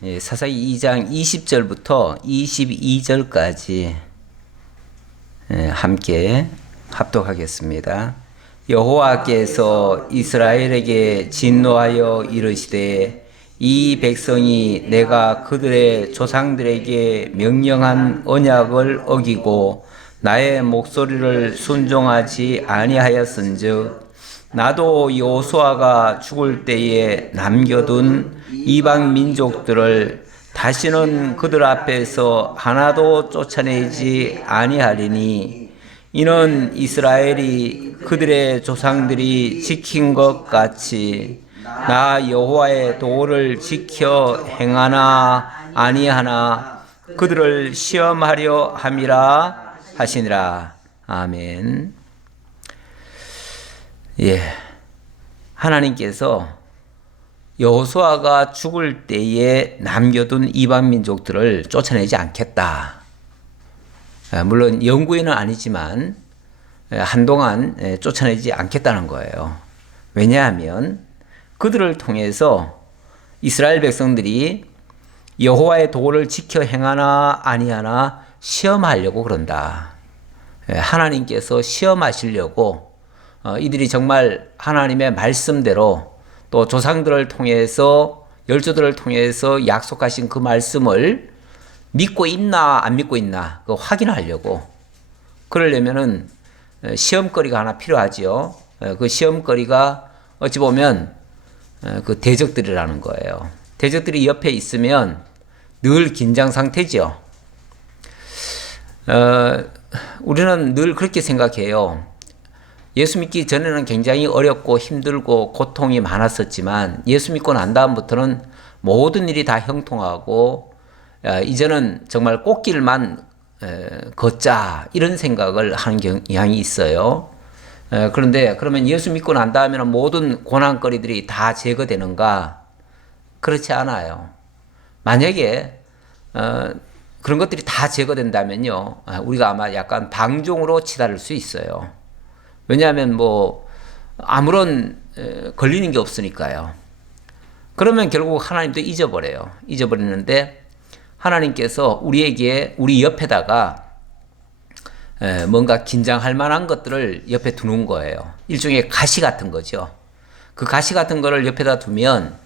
사사기 2장 20절부터 22절까지 함께 합독하겠습니다. 여호와께서 이스라엘에게 진노하여 이르시되 이 백성이 내가 그들의 조상들에게 명령한 언약을 어기고 나의 목소리를 순종하지 아니하였은즉 나도 여호수아가 죽을 때에 남겨둔 이방 민족들을 다시는 그들 앞에서 하나도 쫓아내지 아니하리니 이는 이스라엘이 그들의 조상들이 지킨 것 같이 나 여호와의 도를 지켜 행하나 아니하나 그들을 시험하려 함이라 하시니라. 아멘. 하나님께서 여호수아가 죽을 때에 남겨둔 이방 민족들을 쫓아내지 않겠다. 물론 영구히는 아니지만 한동안 쫓아내지 않겠다는 거예요. 왜냐하면 그들을 통해서 이스라엘 백성들이 여호와의 도를 지켜 행하나 아니하나 시험하려고 그런다. 하나님께서 시험하시려고 이들이 정말 하나님의 말씀대로 또 조상들을 통해서 열조들을 통해서 약속하신 그 말씀을 믿고 있나 안 믿고 있나 그 확인하려고. 그러려면은 시험거리가 하나 필요하지요. 그 시험거리가 어찌 보면 그 대적들이라는 거예요. 대적들이 옆에 있으면 늘 긴장 상태죠. 우리는 늘 그렇게 생각해요. 예수 믿기 전에는 굉장히 어렵고 힘들고 고통이 많았었지만 예수 믿고 난 다음부터는 모든 일이 다 형통하고 이제는 정말 꽃길만 걷자 이런 생각을 하는 경향이 있어요. 그런데 그러면 예수 믿고 난 다음에는 모든 고난거리들이 다 제거되는가? 그렇지 않아요. 만약에 그런 것들이 다 제거된다면요, 우리가 아마 약간 방종으로 치달을 수 있어요. 왜냐하면 뭐 아무런 걸리는 게 없으니까요. 그러면 결국 하나님도 잊어버려요. 잊어버리는데 하나님께서 우리에게 우리 옆에다가 뭔가 긴장할 만한 것들을 옆에 두는 거예요. 일종의 가시 같은 거죠. 그 가시 같은 거를 옆에다 두면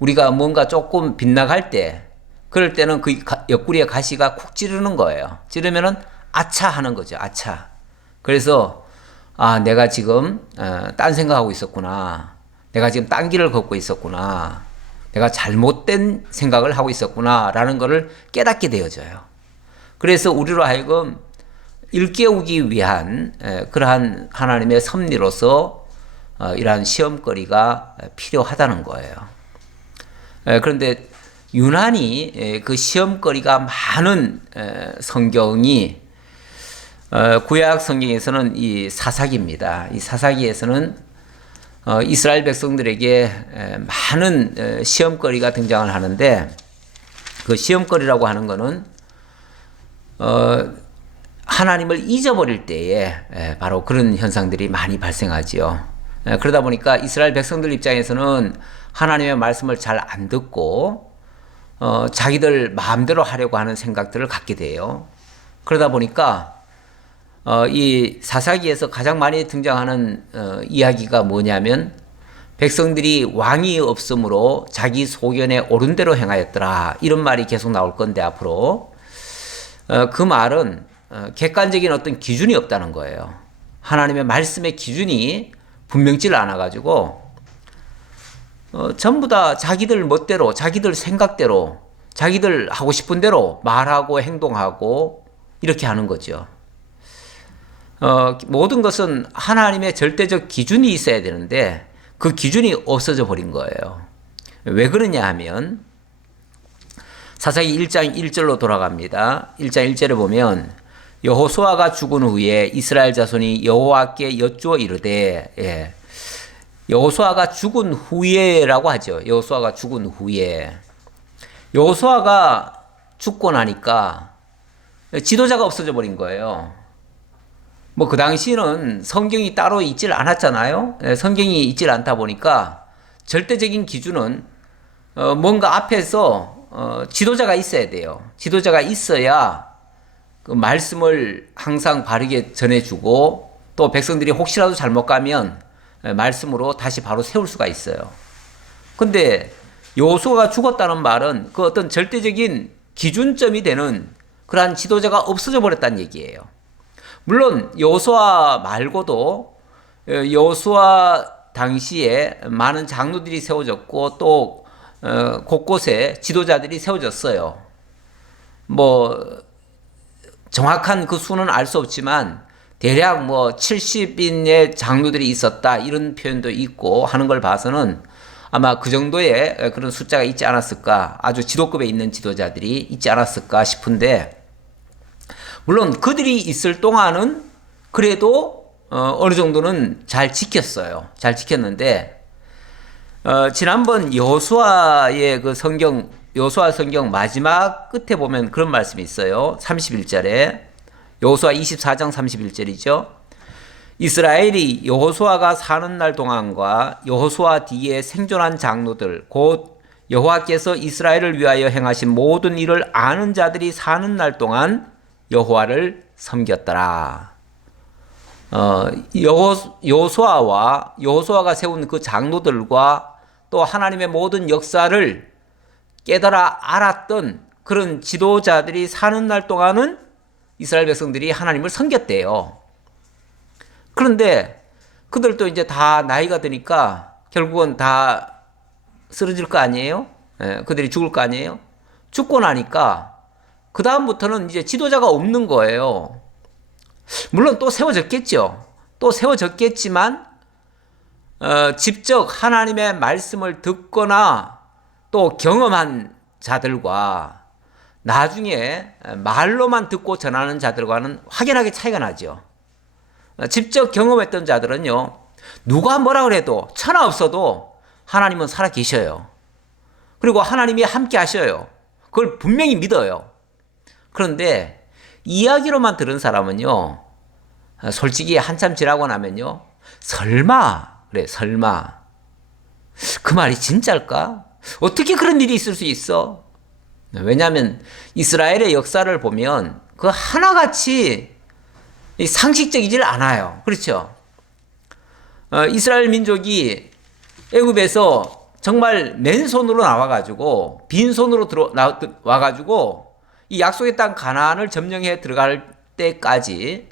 우리가 뭔가 조금 빗나갈 때 그럴 때는 그 옆구리에 가시가 쿡 찌르는 거예요. 찌르면은 아차 하는 거죠. 아차. 그래서 내가 지금 딴 생각하고 있었구나. 내가 지금 딴 길을 걷고 있었구나. 내가 잘못된 생각을 하고 있었구나 라는 것을 깨닫게 되어져요. 그래서 우리로 하여금 일깨우기 위한 그러한 하나님의 섭리로서 이러한 시험거리가 필요하다는 거예요. 그런데 유난히 그 시험거리가 많은 성경이 구약 성경에서는 이 사사기입니다. 이 사사기에서는 이스라엘 백성들에게 많은 시험거리가 등장을 하는데 그 시험거리라고 하는 것은 하나님을 잊어버릴 때에 바로 그런 현상들이 많이 발생하지요. 그러다 보니까 이스라엘 백성들 입장에서는 하나님의 말씀을 잘 안 듣고 자기들 마음대로 하려고 하는 생각들을 갖게 돼요. 그러다 보니까 이 사사기에서 가장 많이 등장하는 이야기가 뭐냐면 백성들이 왕이 없으므로 자기 소견에 옳은 대로 행하였더라 이런 말이 계속 나올 건데 앞으로 그 말은 객관적인 어떤 기준이 없다는 거예요. 하나님의 말씀의 기준이 분명치 않아가지고 전부 다 자기들 멋대로 자기들 생각대로 자기들 하고 싶은 대로 말하고 행동하고 이렇게 하는 거죠. 모든 것은 하나님의 절대적 기준이 있어야 되는데 그 기준이 없어져 버린 거예요. 왜 그러냐 하면 사사기 1장 1절로 돌아갑니다. 1장 1절에 보면 여호수아가 죽은 후에 이스라엘 자손이 여호와께 여쭈어 이르되 여호수아가 죽은 후에라고 하죠. 여호수아가 죽은 후에 여호수아가 죽고 나니까 지도자가 없어져 버린 거예요. 뭐 그 당시는 성경이 따로 있질 않았잖아요. 성경이 있질 않다 보니까 절대적인 기준은 뭔가 앞에서 지도자가 있어야 돼요. 지도자가 있어야 그 말씀을 항상 바르게 전해주고 또 백성들이 혹시라도 잘못 가면 말씀으로 다시 바로 세울 수가 있어요. 근데 여호수아가 죽었다는 말은 그 어떤 절대적인 기준점이 되는 그러한 지도자가 없어져 버렸다는 얘기예요. 물론 여호수아 말고도 여호수아 당시에 많은 장로들이 세워졌고 또 곳곳에 지도자들이 세워졌어요. 뭐 정확한 그 수는 알 수 없지만 대략 뭐 70인의 장로들이 있었다 이런 표현도 있고 하는 걸 봐서는 아마 그 정도의 그런 숫자가 있지 않았을까, 아주 지도급에 있는 지도자들이 있지 않았을까 싶은데, 물론 그들이 있을 동안은 그래도 어느 정도는 잘 지켰어요. 잘 지켰는데 지난번 여호수아의 그 성경, 여호수아 성경 마지막 끝에 보면 그런 말씀이 있어요. 31절에 여호수아 24장 31절이죠. 이스라엘이 여호수아가 사는 날 동안과 여호수아 뒤에 생존한 장로들 곧 여호와께서 이스라엘을 위하여 행하신 모든 일을 아는 자들이 사는 날 동안 여호와를 섬겼더라. 여호수아가 세운 그 장로들과 또 하나님의 모든 역사를 깨달아 알았던 그런 지도자들이 사는 날 동안은 이스라엘 백성들이 하나님을 섬겼대요. 그런데 그들도 이제 다 나이가 드니까 결국은 다 쓰러질 거 아니에요? 그들이 죽을 거 아니에요? 죽고 나니까 그 다음부터는 이제 지도자가 없는 거예요. 물론 또 세워졌겠죠. 또 세워졌겠지만 직접 하나님의 말씀을 듣거나 또 경험한 자들과 나중에 말로만 듣고 전하는 자들과는 확연하게 차이가 나죠. 직접 경험했던 자들은요, 누가 뭐라 그래도 천하 없어도 하나님은 살아 계셔요. 그리고 하나님이 함께 하셔요. 그걸 분명히 믿어요. 그런데 이야기로만 들은 사람은요, 솔직히 한참 지나고 나면요, 설마, 그래, 설마. 그 말이 진짜일까? 어떻게 그런 일이 있을 수 있어? 왜냐하면 이스라엘의 역사를 보면 그 하나같이 상식적이질 않아요. 그렇죠? 이스라엘 민족이 애굽에서 정말 맨손으로 나와가지고 빈손으로 와가지고 이 약속의 땅 가나안을 점령해 들어갈 때까지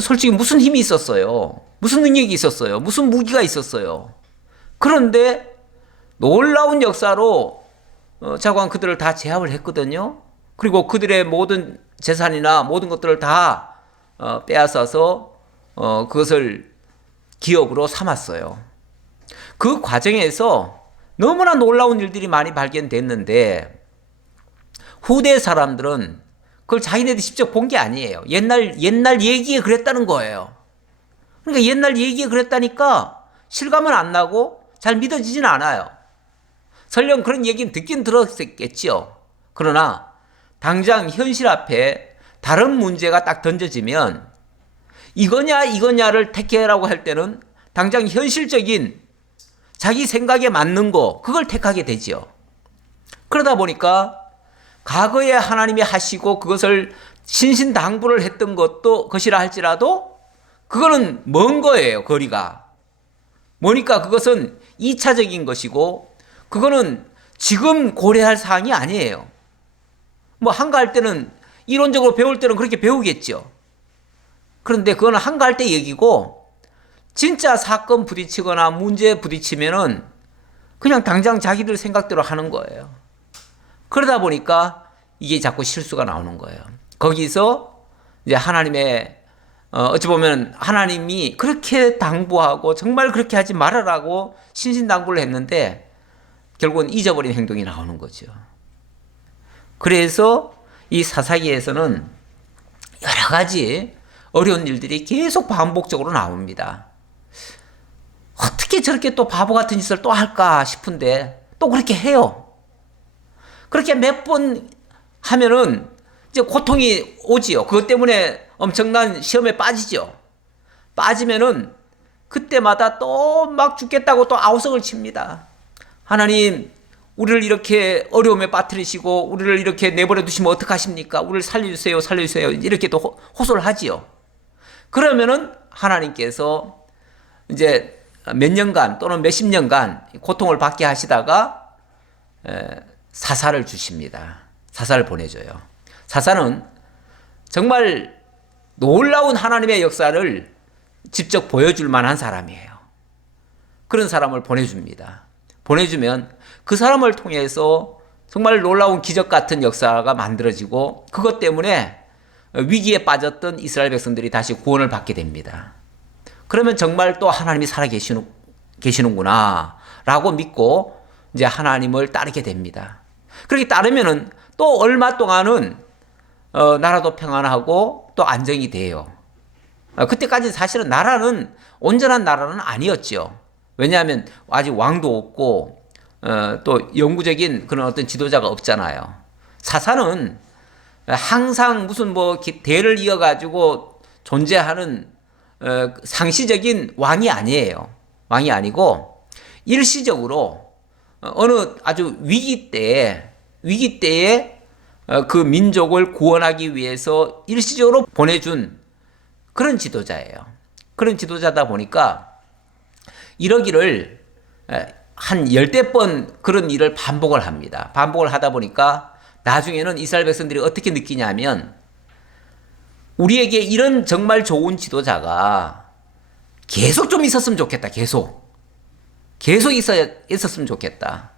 솔직히 무슨 힘이 있었어요? 무슨 능력이 있었어요? 무슨 무기가 있었어요? 그런데 놀라운 역사로 자관 그들을 다 제압을 했거든요. 그리고 그들의 모든 재산이나 모든 것들을 다 빼앗아서 그것을 기업으로 삼았어요. 그 과정에서 너무나 놀라운 일들이 많이 발견됐는데 후대 사람들은 그걸 자기네들이 직접 본 게 아니에요. 옛날 얘기에 그랬다는 거예요. 그러니까 옛날 얘기에 그랬다니까 실감은 안 나고 잘 믿어지진 않아요. 설령 그런 얘기는 듣긴 들었겠죠. 그러나 당장 현실 앞에 다른 문제가 딱 던져지면 이거냐를 택해라고 할 때는 당장 현실적인 자기 생각에 맞는 거, 그걸 택하게 되죠. 그러다 보니까 과거에 하나님이 하시고 그것을 신신당부를 했던 것이라 할지라도 그거는 먼 거예요, 거리가. 뭐니까 그것은 2차적인 것이고 그거는 지금 고려할 사항이 아니에요. 뭐 한가할 때는 이론적으로 배울 때는 그렇게 배우겠죠. 그런데 그거는 한가할 때 얘기고 진짜 사건 부딪히거나 문제에 부딪히면은 그냥 당장 자기들 생각대로 하는 거예요. 그러다 보니까 이게 자꾸 실수가 나오는 거예요. 거기서 이제 하나님의 어찌 보면 하나님이 그렇게 당부하고 정말 그렇게 하지 말아라고 신신당부를 했는데 결국은 잊어버린 행동이 나오는 거죠. 그래서 이 사사기에서는 여러 가지 어려운 일들이 계속 반복적으로 나옵니다. 어떻게 저렇게 또 바보 같은 짓을 또 할까 싶은데 또 그렇게 해요. 그렇게 몇 번 하면은 이제 고통이 오지요. 그것 때문에 엄청난 시험에 빠지죠. 빠지면은 그때마다 또 막 죽겠다고 또 아우성을 칩니다. 하나님, 우리를 이렇게 어려움에 빠뜨리시고 우리를 이렇게 내버려 두시면 어떡하십니까? 우리를 살려주세요, 살려주세요. 이렇게 또 호소를 하지요. 그러면은 하나님께서 이제 몇 년간 또는 몇십 년간 고통을 받게 하시다가 사사를 주십니다. 사사를 보내줘요. 사사는 정말 놀라운 하나님의 역사를 직접 보여줄 만한 사람이에요. 그런 사람을 보내줍니다. 보내주면 그 사람을 통해서 정말 놀라운 기적 같은 역사가 만들어지고 그것 때문에 위기에 빠졌던 이스라엘 백성들이 다시 구원을 받게 됩니다. 그러면 정말 또 하나님이 살아 계시는구나 라고 믿고 이제 하나님을 따르게 됩니다. 그렇게 따르면은 또 얼마 동안은 나라도 평안하고 또 안정이 돼요. 그때까지 사실은 나라는 온전한 나라는 아니었죠. 왜냐하면 아직 왕도 없고 또 영구적인 그런 어떤 지도자가 없잖아요. 사사는 항상 무슨 뭐 대를 이어가지고 존재하는 상시적인 왕이 아니에요. 왕이 아니고 일시적으로 어느 아주 위기 때에 그 민족을 구원하기 위해서 일시적으로 보내준 그런 지도자예요. 그런 지도자다 보니까 이러기를 한 10대 번 그런 일을 반복을 합니다. 반복을 하다 보니까 나중에는 이스라엘 백성들이 어떻게 느끼냐면 우리에게 이런 정말 좋은 지도자가 계속 좀 있었으면 좋겠다. 계속 있었으면 좋겠다.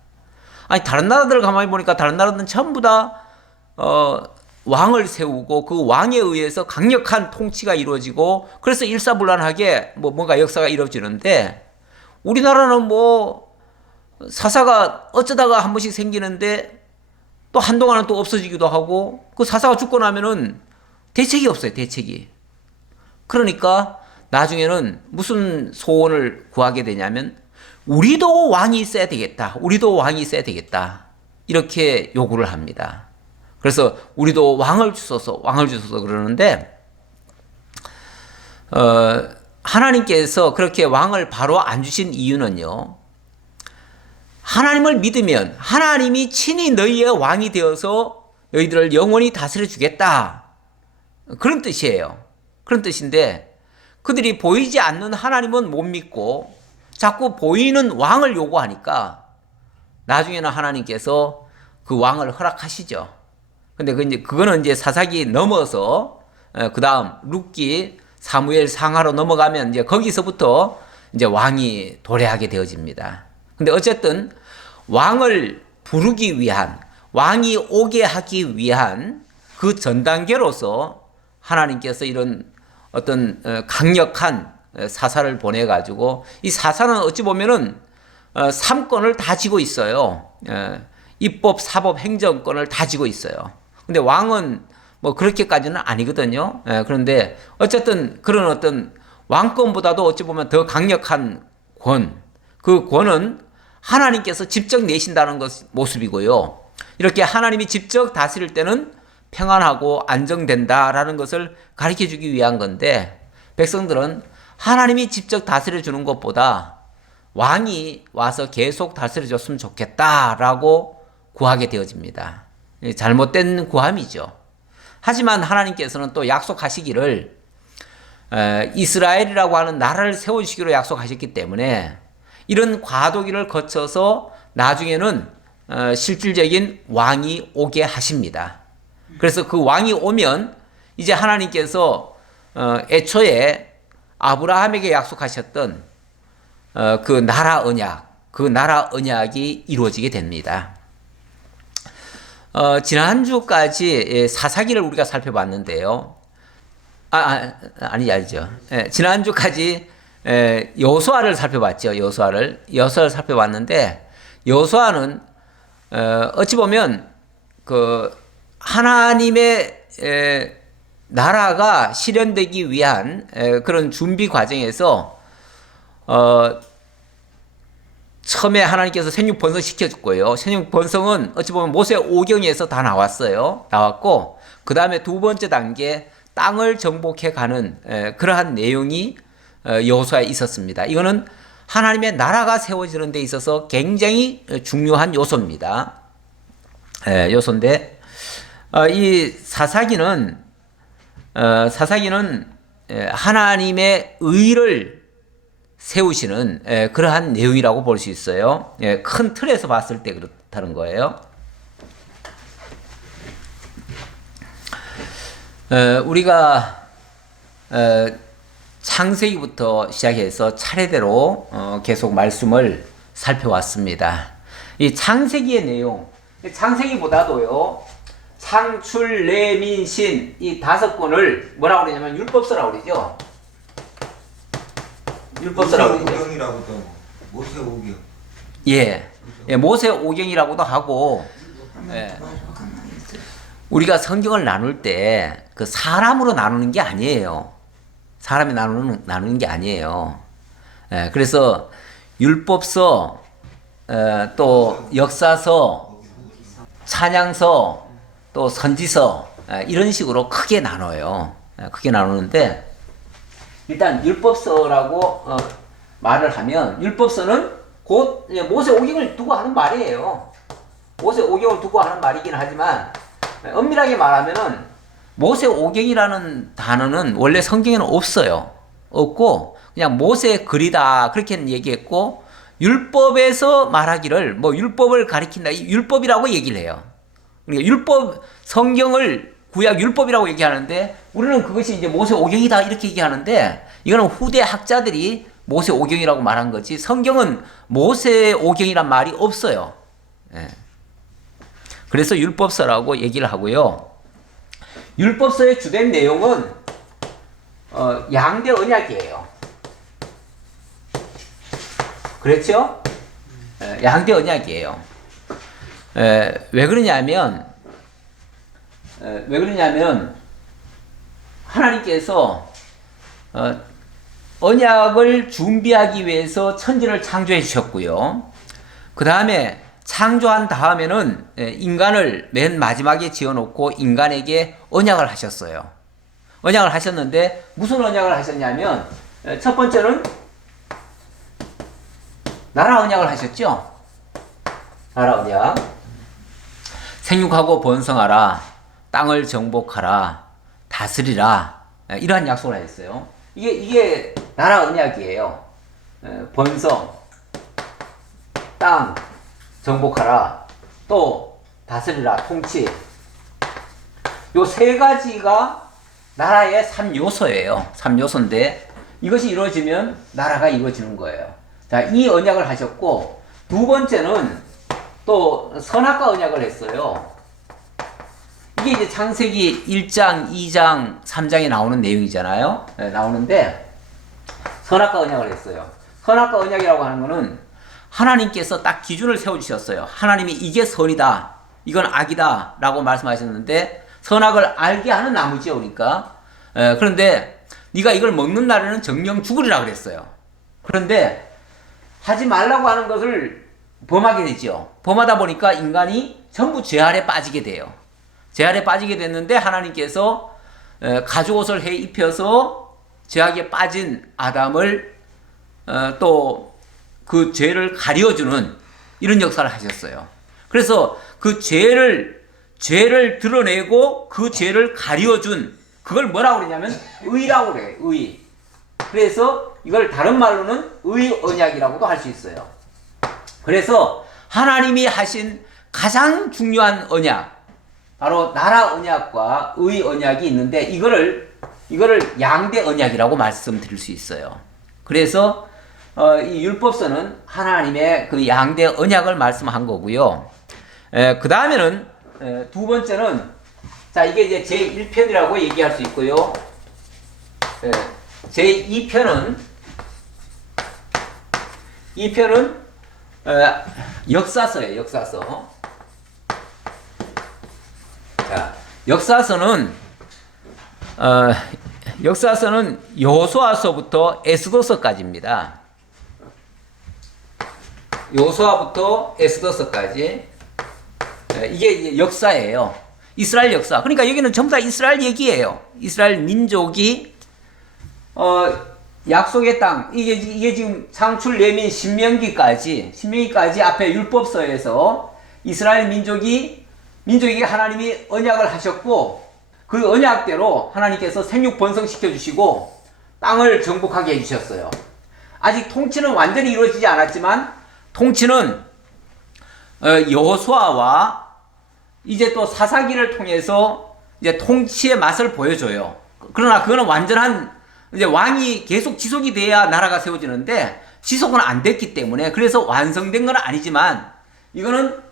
아니 다른 나라들 가만히 보니까 다른 나라들은 전부 다 왕을 세우고 그 왕에 의해서 강력한 통치가 이루어지고 그래서 일사불란하게 뭔가 역사가 이루어지는데 우리나라는 뭐 사사가 어쩌다가 한 번씩 생기는데 또 한동안은 또 없어지기도 하고 그 사사가 죽고 나면은 대책이 없어요. 대책이. 그러니까 나중에는 무슨 소원을 구하게 되냐면 우리도 왕이 있어야 되겠다. 우리도 왕이 있어야 되겠다. 이렇게 요구를 합니다. 그래서 우리도 왕을 주소서 그러는데 하나님께서 그렇게 왕을 바로 안 주신 이유는요. 하나님을 믿으면 하나님이 친히 너희의 왕이 되어서 너희들을 영원히 다스려 주겠다. 그런 뜻이에요. 그런 뜻인데 그들이 보이지 않는 하나님은 못 믿고 자꾸 보이는 왕을 요구하니까 나중에는 하나님께서 그 왕을 허락하시죠. 근데 그거는 이제 사사기 넘어서 그 다음 룻기 사무엘 상하로 넘어가면 이제 거기서부터 이제 왕이 도래하게 되어집니다. 근데 어쨌든 왕을 부르기 위한 왕이 오게 하기 위한 그 전 단계로서 하나님께서 이런 어떤 강력한 사사를 보내가지고 이 사사는 어찌 보면은 3권을 다 쥐고 있어요. 입법, 사법, 행정권을 다 쥐고 있어요. 근데 왕은 뭐 그렇게까지는 아니거든요. 그런데 어쨌든 그런 어떤 왕권보다도 어찌 보면 더 강력한 그 권은 하나님께서 직접 내신다는 모습이고요. 이렇게 하나님이 직접 다스릴 때는 평안하고 안정된다라는 것을 가르쳐 주기 위한 건데 백성들은 하나님이 직접 다스려 주는 것보다 왕이 와서 계속 다스려 줬으면 좋겠다라고 구하게 되어집니다. 잘못된 구함이죠. 하지만 하나님께서는 또 약속하시기를 이스라엘이라고 하는 나라를 세우시기로 약속하셨기 때문에 이런 과도기를 거쳐서 나중에는 실질적인 왕이 오게 하십니다. 그래서 그 왕이 오면 이제 하나님께서 애초에 아브라함에게 약속하셨던 그 나라 언약이 이루어지게 됩니다. 지난주까지 사사기를 우리가 살펴봤는데요. 아니죠. 지난주까지 여호수아를 살펴봤죠. 여호수아를 살펴봤는데 여호수아는 어찌 보면 그 하나님의 나라가 실현되기 위한 그런 준비 과정에서 처음에 하나님께서 생육 번성 시켜줬고요. 생육 번성은 어찌 보면 모세 오경에서 다 나왔고 그 다음에 두 번째 단계 땅을 정복해 가는 그러한 내용이 여호수아에 있었습니다. 이거는 하나님의 나라가 세워지는 데 있어서 굉장히 중요한 요소입니다. 요소인데 이 사사기는 하나님의 의를 세우시는 그러한 내용이라고 볼 수 있어요. 큰 틀에서 봤을 때 그렇다는 거예요. 우리가 창세기부터 시작해서 차례대로 계속 말씀을 살펴왔습니다. 이 창세기의 내용, 창세기보다도요, 창출, 레민, 신, 이 5권을 뭐라고 그러냐면 율법서라고 그러죠. 율법서라고 그러죠. 모세오경이라고도 모세오경. 예, 모세오경이라고도 하고, 우리가 성경을 나눌 때 그 사람으로 나누는 게 아니에요. 사람이 나누는 게 아니에요. 그래서 율법서, 또 역사서, 찬양서, 또 선지서, 이런 식으로 크게 나눠요. 크게 나누는데, 일단 율법서라고 말을 하면, 율법서는 곧 모세오경을 두고 하는 말이에요. 모세오경을 두고 하는 말이긴 하지만, 엄밀하게 말하면은 모세오경이라는 단어는 원래 성경에는 없어요. 없고 그냥 모세의 글이다 그렇게 얘기했고, 율법에서 말하기를 뭐 율법을 가리킨다, 율법이라고 얘기를 해요. 그러니까 율법, 성경을 구약 율법이라고 얘기하는데 우리는 그것이 이제 모세오경이다 이렇게 얘기하는데, 이거는 후대 학자들이 모세오경이라고 말한 거지 성경은 모세오경이란 말이 없어요. 그래서 율법서라고 얘기를 하고요. 율법서의 주된 내용은 양대 언약이에요. 그렇죠? 양대 언약이에요. 왜 그러냐면 하나님께서 언약을 준비하기 위해서 천지를 창조해 주셨고요. 그 다음에 창조한 다음에는 인간을 맨 마지막에 지어놓고 인간에게 언약을 하셨어요. 언약을 하셨는데 무슨 언약을 하셨냐면, 첫 번째는 나라 언약을 하셨죠. 나라 언약. 생육하고 번성하라, 땅을 정복하라, 다스리라, 이러한 약속을 하셨어요. 이게 나라 언약이에요. 번성, 땅 정복하라, 또 다스리라, 통치. 요 3가지가 나라의 3요소예요. 3요소인데 이것이 이루어지면 나라가 이루어지는 거예요. 자, 이 언약을 하셨고, 두 번째는 또 선악과 언약을 했어요. 이게 이제 창세기 1장, 2장, 3장에 나오는 내용이잖아요. 나오는데 선악과 언약을 했어요. 선악과 언약이라고 하는 거는 하나님께서 딱 기준을 세워주셨어요. 하나님이 이게 선이다, 이건 악이다 라고 말씀하셨는데, 선악을 알게 하는 나무지요, 그러니까. 그런데 네가 이걸 먹는 날에는 정령 죽으리라 그랬어요. 그런데 하지 말라고 하는 것을 범하게 되죠. 범하다 보니까 인간이 전부 죄 아래 빠지게 돼요. 죄 아래 빠지게 됐는데 하나님께서 가죽옷을 해 입혀서 죄악에 빠진 아담을 또 그 죄를 가려주는 이런 역사를 하셨어요. 그래서 그 죄를 드러내고 그 죄를 가려준, 그걸 뭐라고 그러냐면 의라고 그래요. 의. 그래서 이걸 다른 말로는 의 언약이라고도 할 수 있어요. 그래서 하나님이 하신 가장 중요한 언약, 바로 나라 언약과 의 언약이 있는데, 이거를 양대 언약이라고 말씀드릴 수 있어요. 그래서 이 율법서는 하나님의 그 양대 언약을 말씀한 거고요. 그 다음에는 두 번째는, 자, 이게 이제 제1편이라고 얘기할 수 있고요. 제2편은 역사서예요. 역사서. 자, 역사서는 여호수아서부터 에스더서까지입니다. 여호수아부터 에스더서까지. 이게 이제 역사예요. 이스라엘 역사. 그러니까 여기는 전부 다 이스라엘 얘기예요. 이스라엘 민족이 약속의 땅, 이게 지금 창출 예민 신명기까지 앞에 율법서에서 이스라엘 민족에게 하나님이 언약을 하셨고, 그 언약대로 하나님께서 생육 번성시켜 주시고 땅을 정복하게 해주셨어요. 아직 통치는 완전히 이루어지지 않았지만 통치는 여호수아와 이제 또 사사기를 통해서 이제 통치의 맛을 보여줘요. 그러나 그거는 완전한 이제 왕이 계속 지속이 돼야 나라가 세워지는데 지속은 안 됐기 때문에, 그래서 완성된 건 아니지만 이거는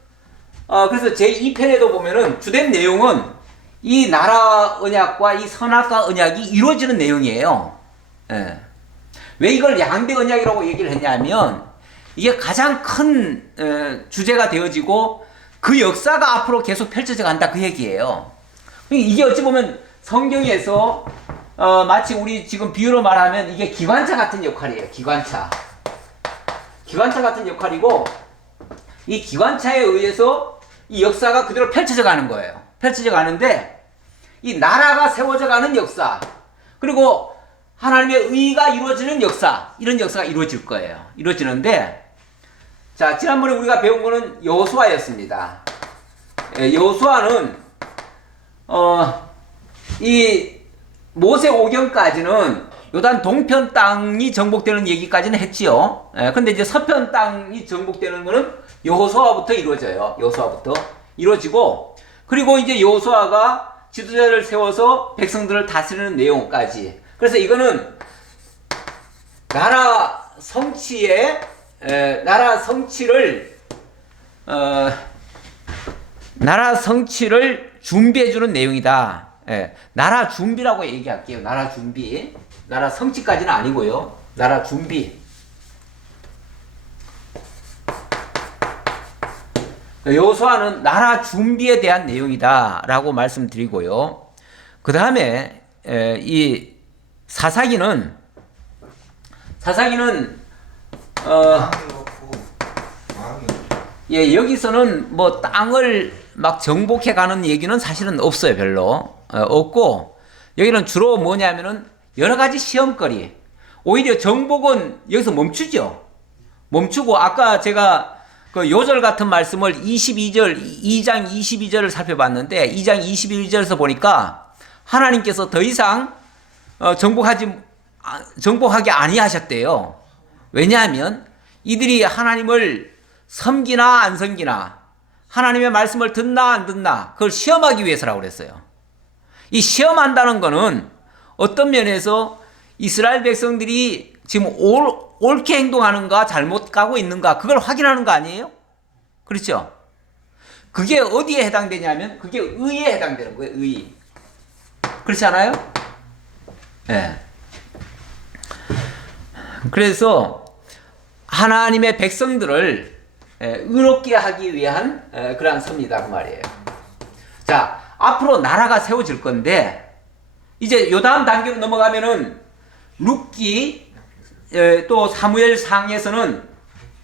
그래서 제2편에도 보면은 주된 내용은 이 나라 언약과 이 선악과 언약이 이루어지는 내용이에요. 예. 왜 이걸 양대 언약이라고 얘기를 했냐면 이게 가장 큰 주제가 되어지고 그 역사가 앞으로 계속 펼쳐져 간다, 그 얘기예요. 이게 어찌 보면 성경에서 마치 우리 지금 비유로 말하면 이게 기관차 같은 역할이에요. 기관차 같은 역할이고, 이 기관차에 의해서 이 역사가 그대로 펼쳐져 가는 거예요. 펼쳐져 가는데 이 나라가 세워져 가는 역사, 그리고 하나님의 의가 이루어지는 역사, 이런 역사가 이루어질 거예요. 이루어지는데, 자, 지난번에 우리가 배운 거는 여호수아였습니다. 여호수아는 이 모세 오경까지는 요단 동편 땅이 정복되는 얘기까지는 했지요. 근데 이제 서편 땅이 정복되는 거는 여호수아부터 이루어져요. 여호수아부터 이루어지고, 그리고 이제 여호수아가 지도자를 세워서 백성들을 다스리는 내용까지. 그래서 이거는 나라 성취를 준비해주는 내용이다. 나라 준비라고 얘기할게요. 나라 준비. 나라 성취까지는 아니고요. 나라 준비. 여호수아는 나라 준비에 대한 내용이다라고 말씀드리고요. 그 다음에 이 사사기는 여기서는 뭐 땅을 막 정복해 가는 얘기는 사실은 없어요. 별로 없고, 여기는 주로 뭐냐면은 여러 가지 시험거리. 오히려 정복은 여기서 멈추죠. 멈추고, 아까 제가 그 요절 같은 말씀을 2장 22절을 살펴봤는데 2장 21절에서 보니까 하나님께서 더 이상 정복하게 아니하셨대요. 왜냐하면 이들이 하나님을 섬기나 안 섬기나, 하나님의 말씀을 듣나 안 듣나, 그걸 시험하기 위해서라고 그랬어요. 이 시험한다는 거는 어떤 면에서 이스라엘 백성들이 지금 옳게 행동하는가 잘못 가고 있는가, 그걸 확인하는 거 아니에요? 그렇죠? 그게 어디에 해당되냐면 그게 의에 해당되는 거예요. 의. 그렇지 않아요? 네. 그래서 하나님의 백성들을 의롭게 하기 위한 그러한 섭니다, 그 말이에요. 자, 앞으로 나라가 세워질 건데, 이제 요 다음 단계로 넘어가면은 룻기, 또 사무엘 상에서는,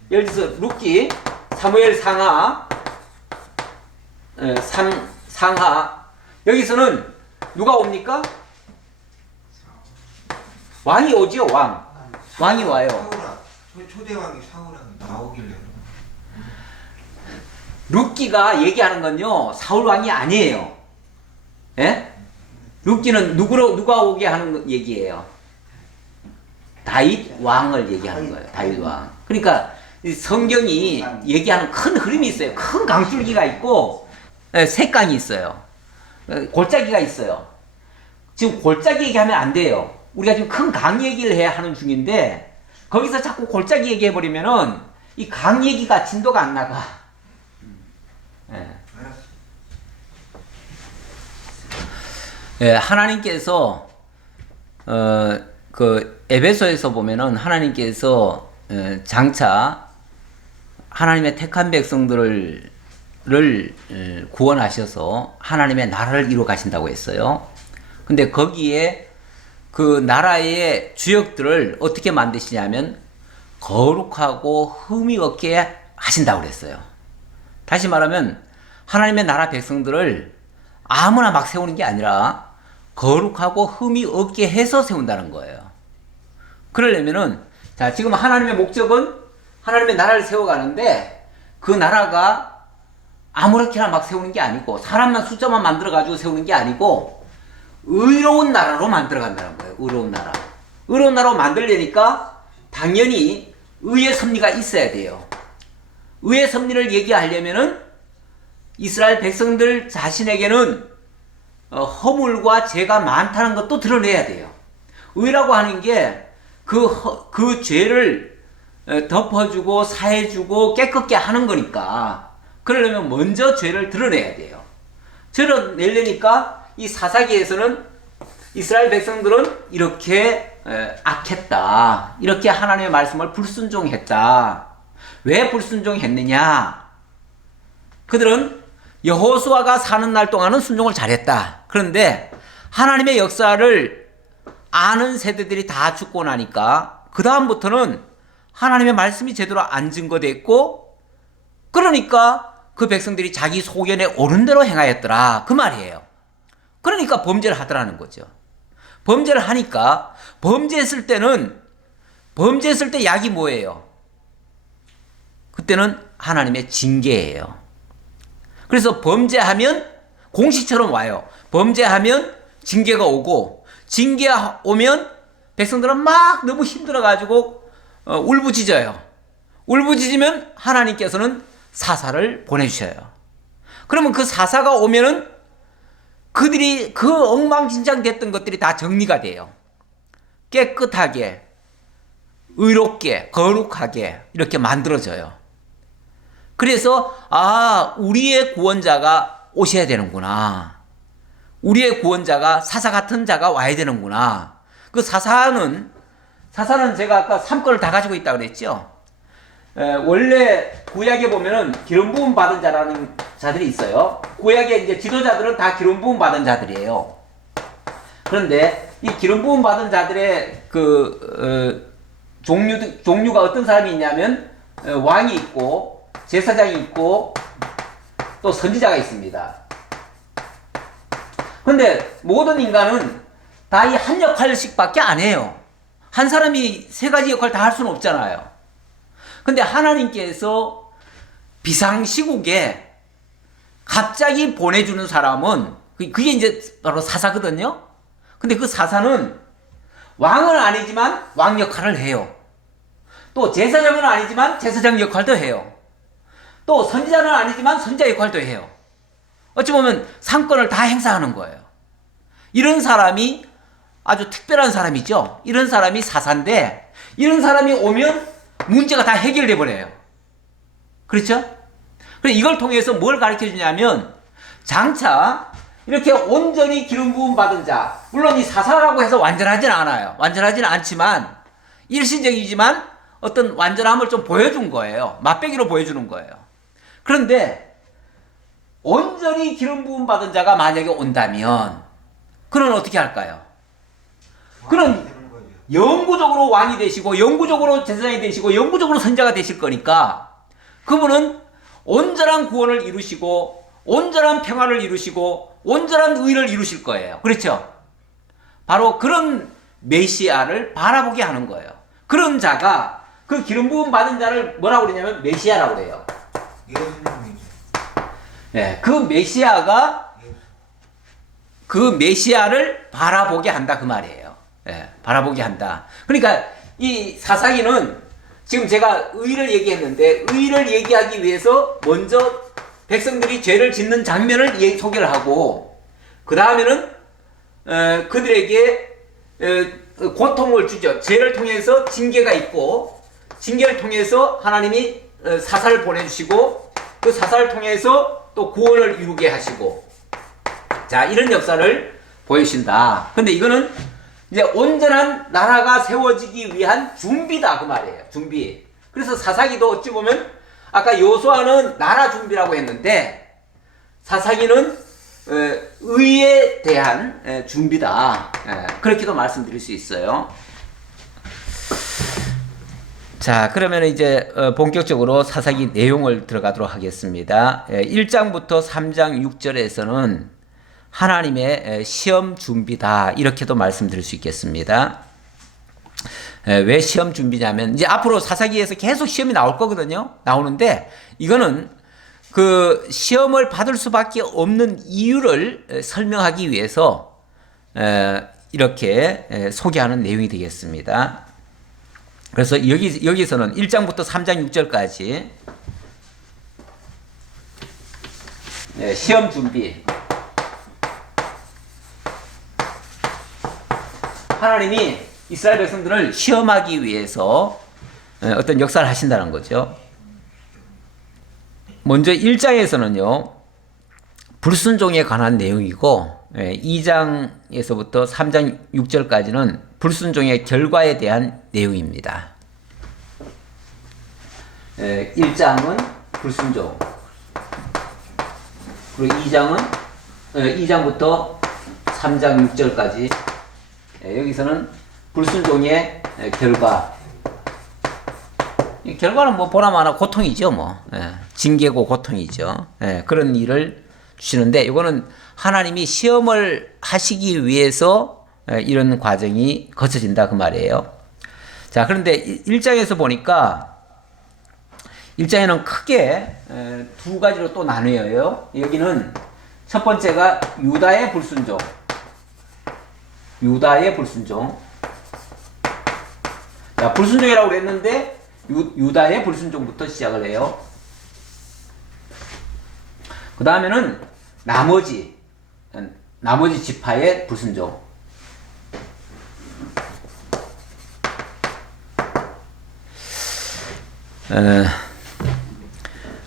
예를 들어서 룻기, 사무엘 상하, 상하, 여기서는 누가 옵니까? 왕이 오지요. 왕이 와요. 초대왕이 사울왕이 나오길래. 룻기가 얘기하는 건요, 사울 왕이 아니에요. 예? 룻기는 누가 오게 하는 얘기예요? 다윗 왕을 얘기하는 거예요. 다윗 왕. 그러니까 성경이 얘기하는 큰 흐름이 있어요. 큰 강줄기가 있고 색강이 있어요. 골짜기가 있어요. 지금 골짜기 얘기하면 안 돼요. 우리가 지금 큰 강 얘기를 해야 하는 중인데 거기서 자꾸 골짜기 얘기해버리면은 이 강 얘기가 진도가 안 나가. 하나님께서 그 에베소에서 보면은 하나님께서 장차 하나님의 택한 백성들을 구원하셔서 하나님의 나라를 이루어 가신다고 했어요. 근데 거기에 그 나라의 주역들을 어떻게 만드시냐면 거룩하고 흠이 없게 하신다고 그랬어요. 다시 말하면 하나님의 나라 백성들을 아무나 막 세우는 게 아니라 거룩하고 흠이 없게 해서 세운다는 거예요. 그러려면은 자, 지금 하나님의 목적은 하나님의 나라를 세워가는데 그 나라가 아무렇게나 막 세우는 게 아니고 사람만 숫자만 만들어가지고 세우는 게 아니고 의로운 나라로 만들어간다는 거예요. 의로운 나라. 의로운 나라로 만들려니까 당연히 의의 섭리가 있어야 돼요. 의의 섭리를 얘기하려면은 이스라엘 백성들 자신에게는 허물과 죄가 많다는 것도 드러내야 돼요. 의라고 하는 게 그 죄를 덮어주고 사해주고 깨끗게 하는 거니까 그러려면 먼저 죄를 드러내야 돼요. 드러내려니까 이 사사기에서는 이스라엘 백성들은 이렇게 악했다. 이렇게 하나님의 말씀을 불순종했다. 왜 불순종했느냐? 그들은 여호수아가 사는 날 동안은 순종을 잘했다. 그런데 하나님의 역사를 아는 세대들이 다 죽고 나니까 그 다음부터는 하나님의 말씀이 제대로 안 증거됐고 그러니까 그 백성들이 자기 소견에 옳은 대로 행하였더라. 그 말이에요. 그러니까 범죄를 하더라는 거죠. 범죄를 하니까 범죄했을 때 약이 뭐예요? 그때는 하나님의 징계예요. 그래서 범죄하면 공식처럼 와요. 범죄하면 징계가 오고 징계가 오면 백성들은 막 너무 힘들어가지고 울부짖어요. 울부짖으면 하나님께서는 사사를 보내주셔요. 그러면 그 사사가 오면은 그들이 그 엉망진창 됐던 것들이 다 정리가 돼요. 깨끗하게, 의롭게, 거룩하게 이렇게 만들어져요. 그래서 우리의 구원자가 오셔야 되는구나. 우리의 구원자가 사사 같은 자가 와야 되는구나. 그 사사는 제가 아까 3권을 다 가지고 있다고 그랬죠. 원래 구약에 보면은 기름 부음 받은 자라는 자들이 있어요. 구약의 이제 지도자들은 다 기름 부음 받은 자들이에요. 그런데 이 기름 부음 받은 자들의 종류가 어떤 사람이 있냐면 왕이 있고 제사장이 있고 또 선지자가 있습니다. 그런데 모든 인간은 다 이 한 역할씩밖에 안 해요. 한 사람이 세 가지 역할 다 할 수는 없잖아요. 근데 하나님께서 비상시국에 갑자기 보내주는 사람은 그게 이제 바로 사사거든요. 근데 그 사사는 왕은 아니지만 왕 역할을 해요. 또 제사장은 아니지만 제사장 역할도 해요. 또 선지자는 아니지만 선지자 역할도 해요. 어찌 보면 상권을 다 행사하는 거예요. 이런 사람이 아주 특별한 사람이죠. 이런 사람이 사사인데 이런 사람이 오면 문제가 다 해결돼 버려요. 그렇죠? 그래서 이걸 통해서 뭘 가르쳐 주냐면 장차 이렇게 온전히 기름 부음 받은 자, 물론 이 사사라고 해서 완전하지는 않아요. 완전하지는 않지만 일시적이지만 어떤 완전함을 좀 보여준 거예요. 맛배기로 보여주는 거예요. 그런데 온전히 기름 부음 받은 자가 만약에 온다면 그는 어떻게 할까요? 그는 영구적으로 왕이 되시고 영구적으로 제사장이 되시고 영구적으로 선지자가 되실 거니까 그분은 온전한 구원을 이루시고 온전한 평화를 이루시고 온전한 의를 이루실 거예요. 그렇죠? 바로 그런 메시아를 바라보게 하는 거예요. 그런 자가 그 기름 부음 받은 자를 뭐라고 그러냐면 메시아라고 그래요. 네, 그 메시아를 바라보게 한다 그 말이에요. 네, 바라보게 한다. 그러니까 이 사사기는 지금 제가 의를 얘기했는데 의를 얘기하기 위해서 먼저 백성들이 죄를 짓는 장면을 소개를 하고 그 다음에는 그들에게 고통을 주죠. 죄를 통해서 징계가 있고 징계를 통해서 하나님이 사사를 보내주시고 그 사사를 통해서 또 구원을 이루게 하시고 자 이런 역사를 보여주신다. 근데 이거는 이제 온전한 나라가 세워지기 위한 준비다 그 말이에요. 준비. 그래서 사사기도 어찌 보면 아까 여호수아는 나라 준비라고 했는데 사사기는 의에 대한 준비다. 그렇게도 말씀드릴 수 있어요. 자, 그러면 이제 본격적으로 사사기 내용을 들어가도록 하겠습니다. 1장부터 3장 6절에서는 하나님의 시험 준비다. 이렇게도 말씀드릴 수 있겠습니다. 왜 시험 준비냐면 이제 앞으로 사사기에서 계속 시험이 나올 거거든요. 나오는데 이거는 그 시험을 받을 수밖에 없는 이유를 설명하기 위해서 이렇게 소개하는 내용이 되겠습니다. 그래서 여기서는 1장부터 3장 6절까지 시험 준비. 하나님이 이스라엘 백성들을 시험하기 위해서 어떤 역사를 하신다는 거죠. 먼저 1장에서는요, 불순종에 관한 내용이고, 2장에서부터 3장 6절까지는 불순종의 결과에 대한 내용입니다. 1장은 불순종, 그리고 2장부터 3장 6절까지 여기서는 불순종의 결과. 이 결과는 뭐 보나마나 고통이죠, 뭐. 징계고 고통이죠. 그런 일을 주시는데, 이거는 하나님이 시험을 하시기 위해서 이런 과정이 거쳐진다, 그 말이에요. 자, 그런데 1장에서 보니까, 1장에는 크게 두 가지로 또 나뉘어요. 여기는 첫 번째가 유다의 불순종. 유다의 불순종. 자, 불순종이라고 그랬는데, 유다의 불순종부터 시작을 해요. 그 다음에는 나머지 지파의 불순종.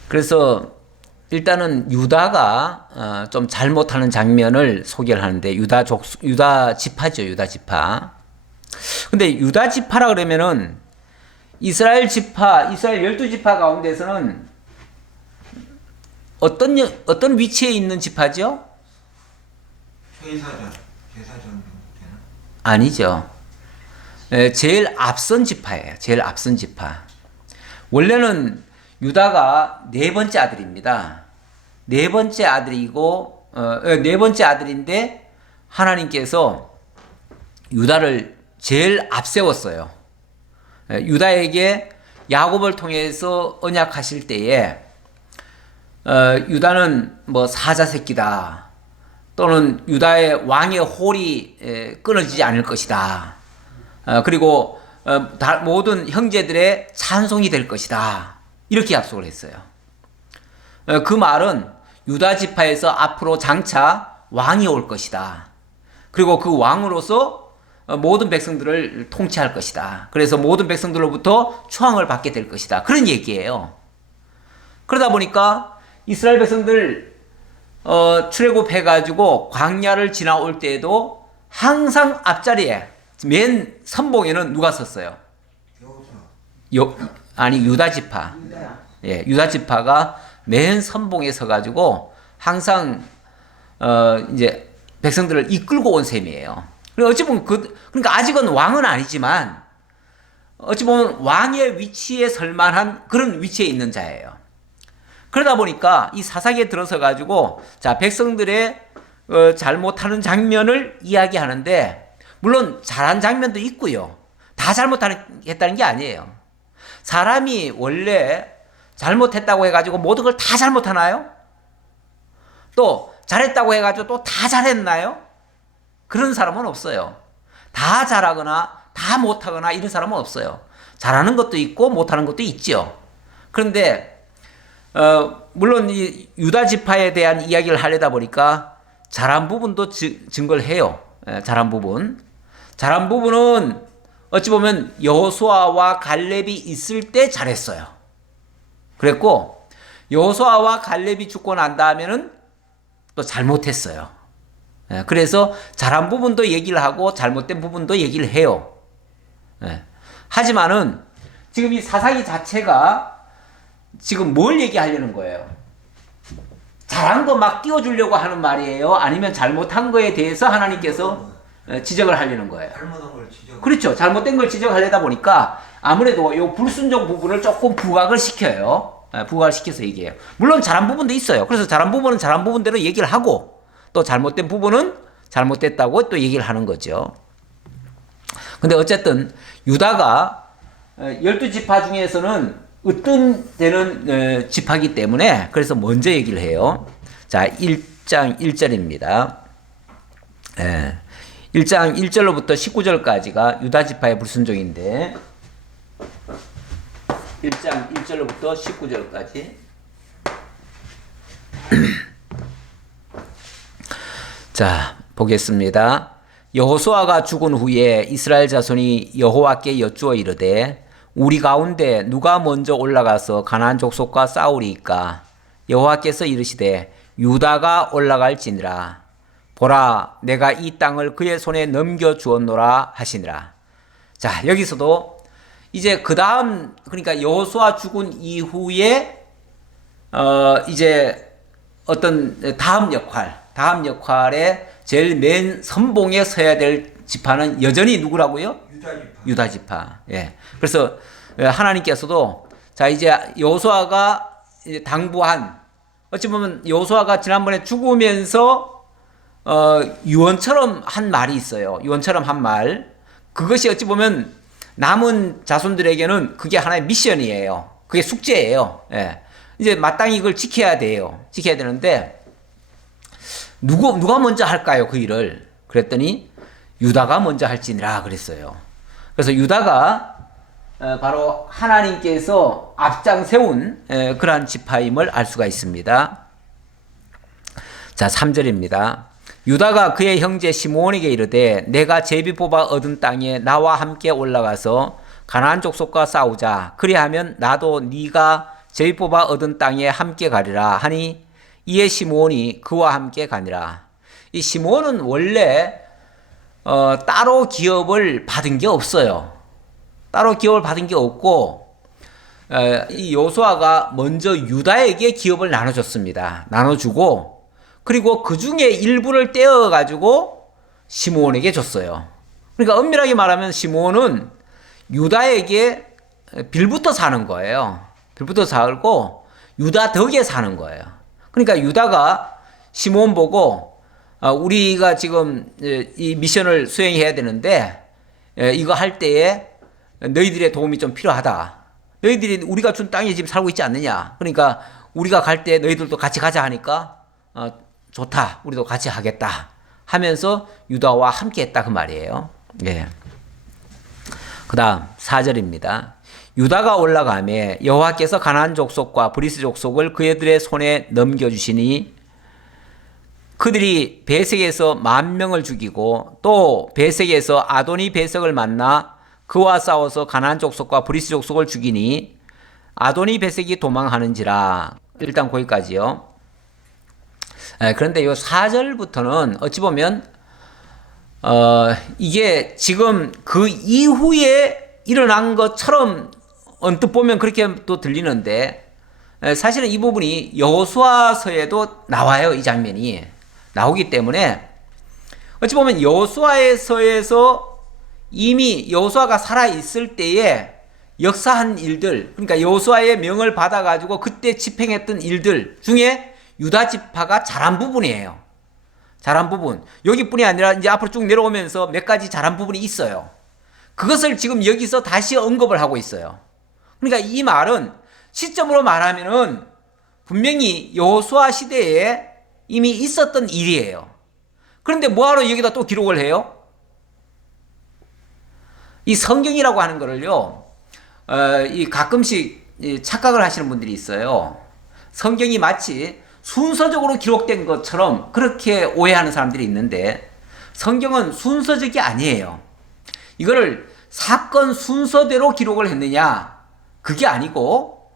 그래서 일단은 유다가 좀 잘못하는 장면을 소개를 하는데, 유다 지파죠, 유다 지파. 근데 유다 지파라 그러면은 이스라엘 12지파 가운데서는 어떤 위치에 있는 지파죠? 제사전 정도 되나? 아니죠. 제일 앞선 지파예요. 제일 앞선 지파. 원래는 유다가 네 번째 아들입니다. 네 번째 아들이고, 네 번째 아들인데 하나님께서 유다를 제일 앞세웠어요. 유다에게 야곱을 통해서 언약하실 때에 유다는 뭐 사자 새끼다, 또는 유다의 왕의 홀이 끊어지지 않을 것이다, 그리고 모든 형제들의 찬송이 될 것이다, 이렇게 약속을 했어요. 그 말은 유다 지파에서 앞으로 장차 왕이 올 것이다. 그리고 그 왕으로서 모든 백성들을 통치할 것이다. 그래서 모든 백성들로부터 초항을 받게 될 것이다. 그런 얘기예요. 그러다 보니까 이스라엘 백성들 출애굽해가지고 광야를 지나올 때에도 항상 앞자리에 맨 선봉에는 누가 섰어요? 유다 지파. 예, 유다 지파가 맨 선봉에 서가지고 항상 이제 백성들을 이끌고 온 셈이에요. 어찌 보면 그러니까 아직은 왕은 아니지만 어찌 보면 왕의 위치에 설만한 그런 위치에 있는 자예요. 그러다 보니까 이 사사기에 들어서 가지고 자, 백성들의 잘못하는 장면을 이야기하는데, 물론 잘한 장면도 있고요. 다 잘못했다는 게 아니에요. 사람이 원래 잘못했다고 해가지고 모든 걸 다 잘못하나요? 또 잘했다고 해가지고 또 다 잘했나요? 그런 사람은 없어요. 다 잘하거나 다 못하거나 이런 사람은 없어요. 잘하는 것도 있고 못하는 것도 있죠. 그런데 물론 이 유다 지파에 대한 이야기를 하려다 보니까 잘한 부분도 증거를 해요. 잘한 부분은 어찌 보면 여호수아와 갈렙이 있을 때 잘했어요. 그랬고 여호수아와 갈렙이 죽고 난 다음에는 또 잘못했어요. 그래서 잘한 부분도 얘기를 하고 잘못된 부분도 얘기를 해요. 하지만은 지금 이 사사기 자체가 지금 뭘 얘기하려는 거예요? 잘한 거 막 띄워주려고 하는 말이에요? 아니면 잘못한 거에 대해서 하나님께서 지적을 하려는 거예요? 잘못한 걸 지적. 그렇죠. 잘못된 걸 지적하려다 보니까 아무래도 이 불순종 부분을 조금 부각을 시켜요. 부각을 시켜서 얘기해요. 물론 잘한 부분도 있어요. 그래서 잘한 부분은 잘한 부분대로 얘기를 하고, 또 잘못된 부분은 잘못됐다고 또 얘기를 하는 거죠. 근데 어쨌든 유다가 12지파 중에서는 으뜸되는 지파이기 때문에 그래서 먼저 얘기를 해요. 자, 1장 1절입니다. 1장 1절로부터 19절까지가 유다 지파의 불순종인데 1장 1절로부터 19절까지 자, 보겠습니다. 여호수아가 죽은 후에 이스라엘 자손이 여호와께 여쭈어 이르되 우리 가운데 누가 먼저 올라가서 가나안 족속과 싸우리이까? 여호와께서 이르시되 유다가 올라갈지니라. 보라, 내가 이 땅을 그의 손에 넘겨 주었노라 하시니라. 자, 여기서도 이제 그 다음, 그러니까 여호수아 죽은 이후에 이제 어떤 다음 역할에 제일 맨 선봉에 서야 될 지파는 여전히 누구라고요? 유다 지파. 예. 그래서 하나님께서도 자, 이제 여호수아가 당부한, 어찌 보면 여호수아가 지난번에 죽으면서 유언처럼 한 말이 있어요. 유언처럼 한 말. 그것이 어찌 보면 남은 자손들에게는 그게 하나의 미션이에요. 그게 숙제예요. 예. 이제 마땅히 이걸 지켜야 돼요. 지켜야 되는데 누가 먼저 할까요? 그 일을. 그랬더니 유다가 먼저 할지니라 그랬어요. 그래서 유다가 바로 하나님께서 앞장 세운 그러한 지파임을 알 수가 있습니다. 자, 3절입니다. 유다가 그의 형제 시므온에게 이르되 내가 제비 뽑아 얻은 땅에 나와 함께 올라가서 가나안 족속과 싸우자. 그리하면 나도 네가 제비 뽑아 얻은 땅에 함께 가리라 하니 이에 시므온이 그와 함께 가니라. 이 시므온은 원래 따로 기업을 받은 게 없어요. 따로 기업을 받은 게 없고 이 여호수아가 먼저 유다에게 기업을 나눠줬습니다. 나눠주고 그리고 그 중에 일부를 떼어가지고 시므온에게 줬어요. 그러니까 엄밀하게 말하면 시므온은 유다에게 빌부터 사는 거예요. 빌부터 살고 유다 덕에 사는 거예요. 그러니까 유다가 시므온 보고 우리가 지금 이 미션을 수행해야 되는데 이거 할 때에 너희들의 도움이 좀 필요하다. 너희들이 우리가 준 땅에 지금 살고 있지 않느냐. 그러니까 우리가 갈 때 너희들도 같이 가자 하니까 좋다. 우리도 같이 하겠다. 하면서 유다와 함께 했다 그 말이에요. 예. 그 다음 4절입니다. 유다가 올라가매 여호와께서 가나안 족속과 브리스 족속을 그들의 손에 넘겨주시니 그들이 베색에서 10,000명을 죽이고 또 베색에서 아도니 베색을 만나 그와 싸워서 가나안 족속과 브리스 족속을 죽이니 아도니 베색이 도망하는지라. 일단 거기까지요. 그런데 이 4절부터는 어찌 보면 이게 지금 그 이후에 일어난 것처럼 언뜻 보면 그렇게 또 들리는데 사실은 이 부분이 여호수아서에도 나와요. 이 장면이 나오기 때문에 어찌 보면 여호수아서에서 이미 여호수아가 살아 있을 때에 역사한 일들, 그러니까 여호수아의 명을 받아가지고 그때 집행했던 일들 중에 유다 지파가 잘한 부분이에요. 잘한 부분. 여기뿐이 아니라 이제 앞으로 쭉 내려오면서 몇 가지 잘한 부분이 있어요. 그것을 지금 여기서 다시 언급을 하고 있어요. 그러니까 이 말은 시점으로 말하면은 분명히 여호수아 시대에 이미 있었던 일이에요. 그런데 뭐하러 여기다 또 기록을 해요? 이 성경이라고 하는 거를요, 이 가끔씩 착각을 하시는 분들이 있어요. 성경이 마치 순서적으로 기록된 것처럼 그렇게 오해하는 사람들이 있는데 성경은 순서적이 아니에요. 이거를 사건 순서대로 기록을 했느냐? 그게 아니고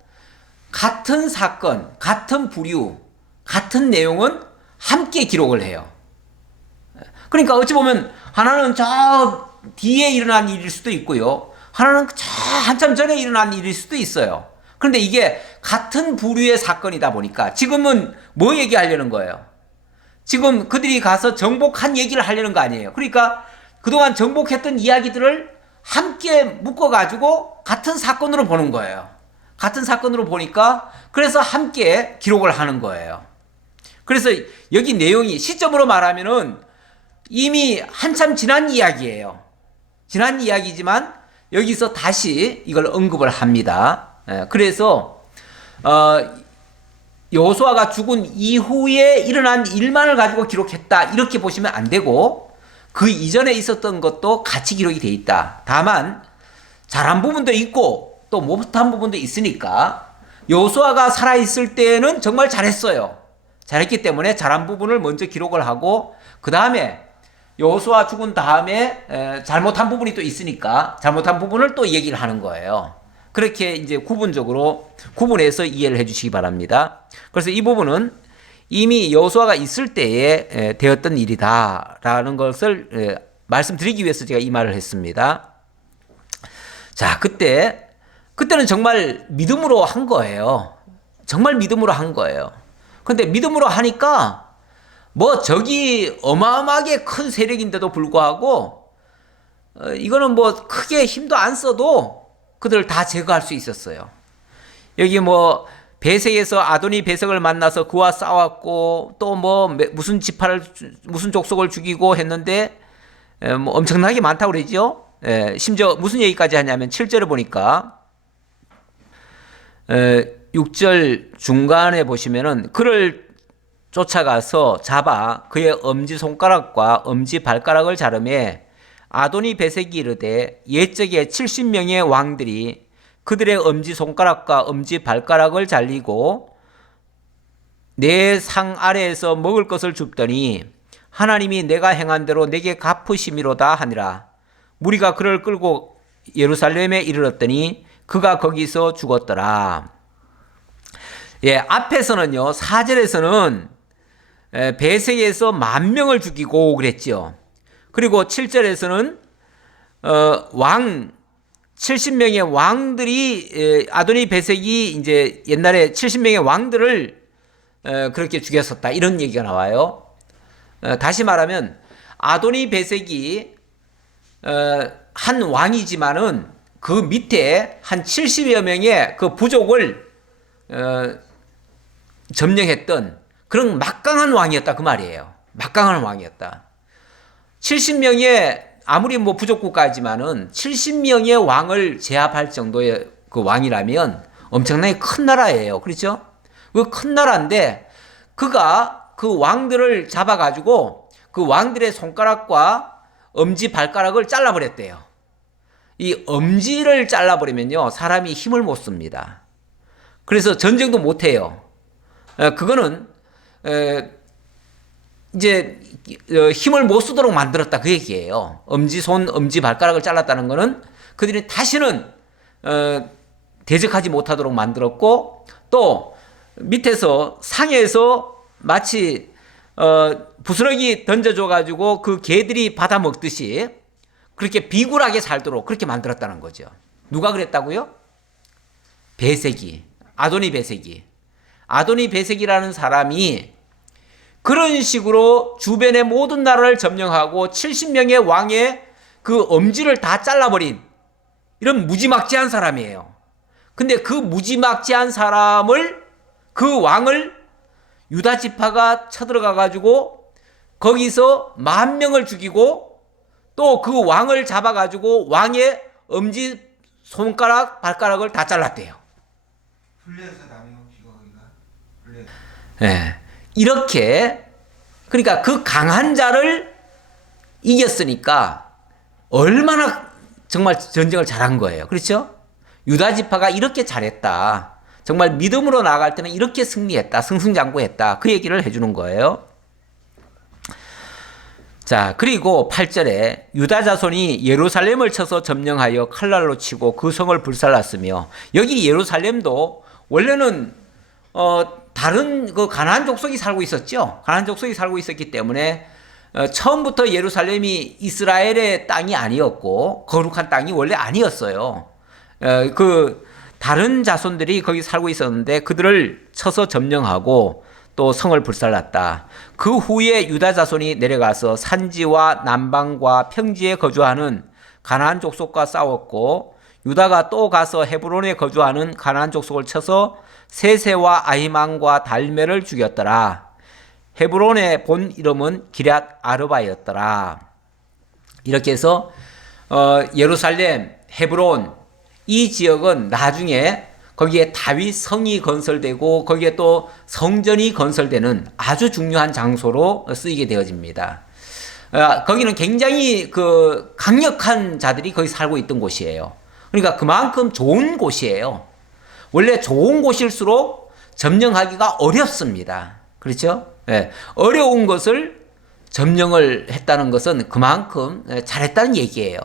같은 사건, 같은 부류, 같은 내용은 함께 기록을 해요. 그러니까 어찌 보면 하나는 저 뒤에 일어난 일일 수도 있고요. 하나는 저 한참 전에 일어난 일일 수도 있어요. 그런데 이게 같은 부류의 사건이다 보니까 지금은 뭐 얘기하려는 거예요? 지금 그들이 가서 정복한 얘기를 하려는 거 아니에요. 그러니까 그동안 정복했던 이야기들을 함께 묶어가지고 같은 사건으로 보는 거예요. 같은 사건으로 보니까 그래서 함께 기록을 하는 거예요. 그래서 여기 내용이 시점으로 말하면은 이미 한참 지난 이야기예요. 지난 이야기지만 여기서 다시 이걸 언급을 합니다. 그래서 여호수아가 죽은 이후에 일어난 일만을 가지고 기록했다 이렇게 보시면 안 되고 그 이전에 있었던 것도 같이 기록이 돼 있다. 다만 잘한 부분도 있고 또 못한 부분도 있으니까 여호수아가 살아있을 때는 정말 잘했어요. 잘했기 때문에 잘한 부분을 먼저 기록을 하고 그 다음에 여호수아 죽은 다음에 잘못한 부분이 또 있으니까 잘못한 부분을 또 얘기를 하는 거예요. 그렇게 이제 구분해서 이해를 해주시기 바랍니다. 그래서 이 부분은 이미 여호수아가 있을 때에 되었던 일이다라는 것을 말씀드리기 위해서 제가 이 말을 했습니다. 자, 그때는 정말 믿음으로 한 거예요. 정말 믿음으로 한 거예요. 근데 믿음으로 하니까 뭐 저기 어마어마하게 큰 세력인데도 불구하고 이거는 뭐 크게 힘도 안 써도 그들을 다 제거할 수 있었어요. 여기 뭐 베색에서 아도니 베색을 만나서 그와 싸웠고 또 뭐 무슨 무슨 족속을 죽이고 했는데 뭐 엄청나게 많다고 그러죠. 심지어 무슨 얘기까지 하냐면 7절에 보니까 6절 중간에 보시면은 그를 쫓아가서 잡아 그의 엄지손가락과 엄지발가락을 자르매 아도니 베색이 이르되 옛적에 70명의 왕들이 그들의 엄지손가락과 엄지발가락을 잘리고 내 상 아래에서 먹을 것을 줍더니 하나님이 내가 행한 대로 내게 갚으심이로다 하니라. 무리가 그를 끌고 예루살렘에 이르렀더니 그가 거기서 죽었더라. 앞에서는요 4절에서는 베색에서 10,000명을 죽이고 그랬죠. 그리고 7절에서는 70명의 왕들이 아도니 베색이 이제 옛날에 70명의 왕들을 그렇게 죽였었다 이런 얘기가 나와요. 다시 말하면 아도니 베색이 한 왕이지만은 그 밑에 한 70여 명의 그 부족을 점령했던 그런 막강한 왕이었다 그 말이에요. 막강한 왕이었다. 70명의 아무리 뭐 부족 국가지만은 70명의 왕을 제압할 정도의 그 왕이라면 엄청나게 큰 나라예요. 그렇죠? 그 큰 나라인데 그가 그 왕들을 잡아가지고 그 왕들의 손가락과 엄지 발가락을 잘라버렸대요. 이 엄지를 잘라버리면요 사람이 힘을 못 씁니다. 그래서 전쟁도 못해요. 그거는 이제 힘을 못 쓰도록 만들었다 그 얘기예요. 엄지손, 엄지발가락을 잘랐다는 거는 그들이 다시는 대적하지 못하도록 만들었고 또 밑에서 상에서 마치 부스러기 던져줘가지고 그 개들이 받아 먹듯이 그렇게 비굴하게 살도록 그렇게 만들었다는 거죠. 누가 그랬다고요? 베색이, 아도니 베색이. 아도니 베색이라는 사람이 그런 식으로 주변의 모든 나라를 점령하고 70명의 왕의 그 엄지를 다 잘라버린 이런 무지막지한 사람이에요. 근데 그 무지막지한 사람을 그 왕을 유다 지파가 쳐들어가 가지고 거기서 10,000명을 죽이고 또 그 왕을 잡아 가지고 왕의 엄지 손가락 발가락을 다 잘랐대요. 풀려서 남의 혹시가 거기가 풀려. 이렇게 그러니까 그 강한 자를 이겼으니까 얼마나 정말 전쟁을 잘한 거예요. 그렇죠? 유다 지파가 이렇게 잘했다. 정말 믿음으로 나아갈 때는 이렇게 승리했다. 승승장구했다. 그 얘기를 해주는 거예요. 자, 그리고 8절에 유다 자손이 예루살렘을 쳐서 점령하여 칼날로 치고 그 성을 불살랐으며 여기 예루살렘도 원래는 다른 그 가나안 족속이 살고 있었죠. 가나안 족속이 살고 있었기 때문에 처음부터 예루살렘이 이스라엘의 땅이 아니었고 거룩한 땅이 원래 아니었어요. 그 다른 자손들이 거기 살고 있었는데 그들을 쳐서 점령하고 또 성을 불살랐다. 그 후에 유다 자손이 내려가서 산지와 남방과 평지에 거주하는 가나안 족속과 싸웠고 유다가 또 가서 헤브론에 거주하는 가나안 족속을 쳐서 세세와 아히만과 달메를 죽였더라. 헤브론의 본 이름은 기럇 아르바였더라. 이렇게 해서 예루살렘, 헤브론 이 지역은 나중에 거기에 다윗 성이 건설되고 거기에 또 성전이 건설되는 아주 중요한 장소로 쓰이게 되어집니다. 거기는 굉장히 그 강력한 자들이 거기 살고 있던 곳이에요. 그러니까 그만큼 좋은 곳이에요. 원래 좋은 곳일수록 점령하기가 어렵습니다. 그렇죠? 예, 어려운 것을 점령을 했다는 것은 그만큼 잘했다는 얘기예요.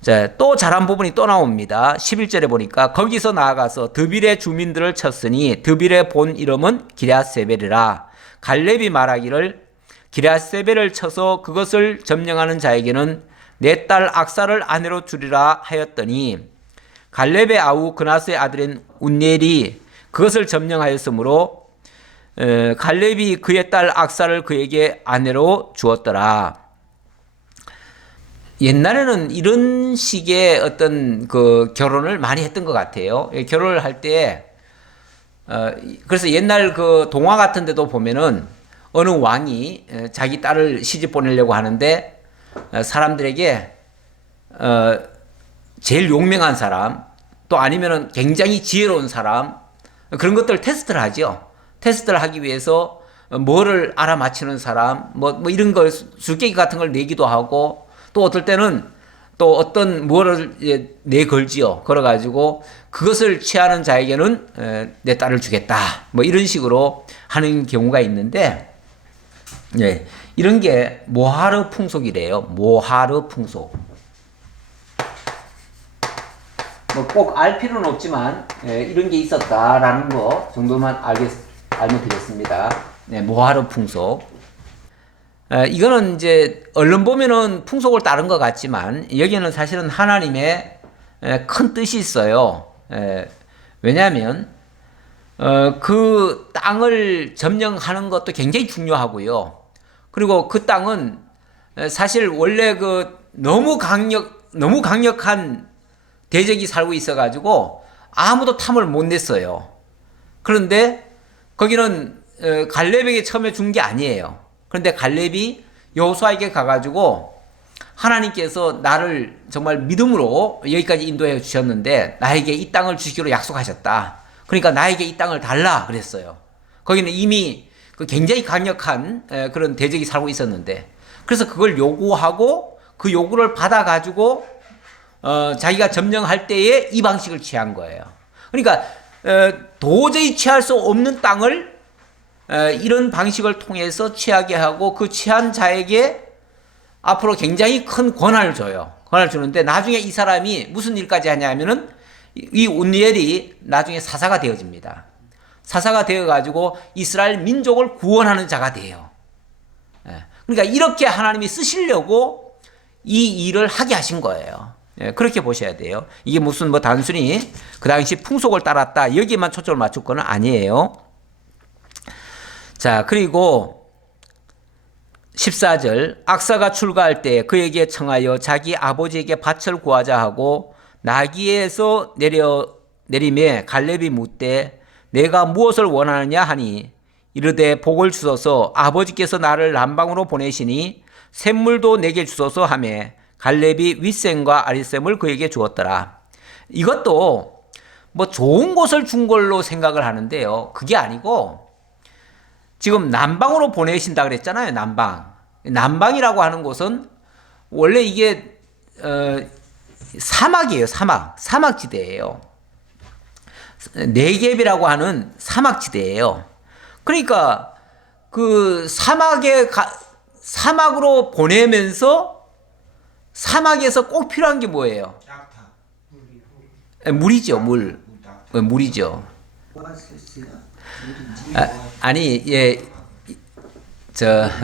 자, 또 잘한 부분이 또 나옵니다. 11절에 보니까 거기서 나아가서 드빌의 주민들을 쳤으니 드빌의 본 이름은 기럇세벨이라. 갈렙이 말하기를 기럇세벨을 쳐서 그것을 점령하는 자에게는 내 딸 악사를 아내로 주리라 하였더니 갈렙의 아우 그나스의 아들인 운니엘이 그것을 점령하였으므로 갈렙이 그의 딸 악사를 그에게 아내로 주었더라. 옛날에는 이런 식의 어떤 그 결혼을 많이 했던 것 같아요. 결혼을 할 때, 그래서 옛날 그 동화 같은 데도 보면은 어느 왕이 자기 딸을 시집 보내려고 하는데 사람들에게 제일 용맹한 사람, 또 아니면은 굉장히 지혜로운 사람, 그런 것들 테스트를 하죠. 테스트를 하기 위해서 뭐를 알아맞히는 사람, 뭐 이런 걸 술깨기 같은 걸 내기도 하고, 또 어떨 때는 또 어떤 뭐를 내걸지요. 걸어가지고 그것을 취하는 자에게는 내 딸을 주겠다. 뭐 이런 식으로 하는 경우가 있는데, 네, 이런 게 모하르 풍속이래요. 모하르 풍속. 뭐 꼭 알 필요는 없지만 이런 게 있었다라는 거 정도만 알면 되겠습니다. 네, 모하르 풍속. 이거는 이제 얼른 보면은 풍속을 따른 것 같지만 여기는 사실은 하나님의 큰 뜻이 있어요. 왜냐하면 그 땅을 점령하는 것도 굉장히 중요하고요. 그리고 그 땅은 사실 원래 그 너무 강력한 대적이 살고 있어가지고 아무도 탐을 못 냈어요. 그런데 거기는 갈렙에게 처음에 준 게 아니에요. 그런데 갈렙이 여호수아에게 가가지고 하나님께서 나를 정말 믿음으로 여기까지 인도해 주셨는데 나에게 이 땅을 주시기로 약속하셨다. 그러니까 나에게 이 땅을 달라 그랬어요. 거기는 이미 그 굉장히 강력한 그런 대적이 살고 있었는데, 그래서 그걸 요구하고 그 요구를 받아가지고 자기가 점령할 때에 이 방식을 취한 거예요. 그러니까 도저히 취할 수 없는 땅을 이런 방식을 통해서 취하게 하고 그 취한 자에게 앞으로 굉장히 큰 권한을 줘요. 권한을 주는데 나중에 이 사람이 무슨 일까지 하냐면은 이 운니엘이 나중에 사사가 되어집니다. 사사가 되어가지고 이스라엘 민족을 구원하는 자가 돼요. 그러니까 이렇게 하나님이 쓰시려고 이 일을 하게 하신 거예요. 그렇게 보셔야 돼요. 이게 무슨 뭐 단순히 그 당시 풍속을 따랐다 여기에만 초점을 맞출 건 아니에요. 자, 그리고 14절 악사가 출가할 때 그에게 청하여 자기 아버지에게 밭을 구하자 하고 나귀에서 내림에 갈렙이 묻되 내가 무엇을 원하느냐 하니 이르되 복을 주소서 아버지께서 나를 남방으로 보내시니 샘물도 내게 주소서 하매 갈렙이 윗샘과 아랫샘을 그에게 주었더라. 이것도 뭐 좋은 곳을 준 걸로 생각을 하는데요. 그게 아니고 지금 남방으로 보내신다 그랬잖아요. 남방이라고 하는 곳은 원래 이게 사막이에요. 사막지대예요. 네겝이라고 하는 사막지대예요. 그러니까 그 사막으로 보내면서 사막에서 꼭 필요한 게 뭐예요? 물이죠. 물이죠. 아니, 예,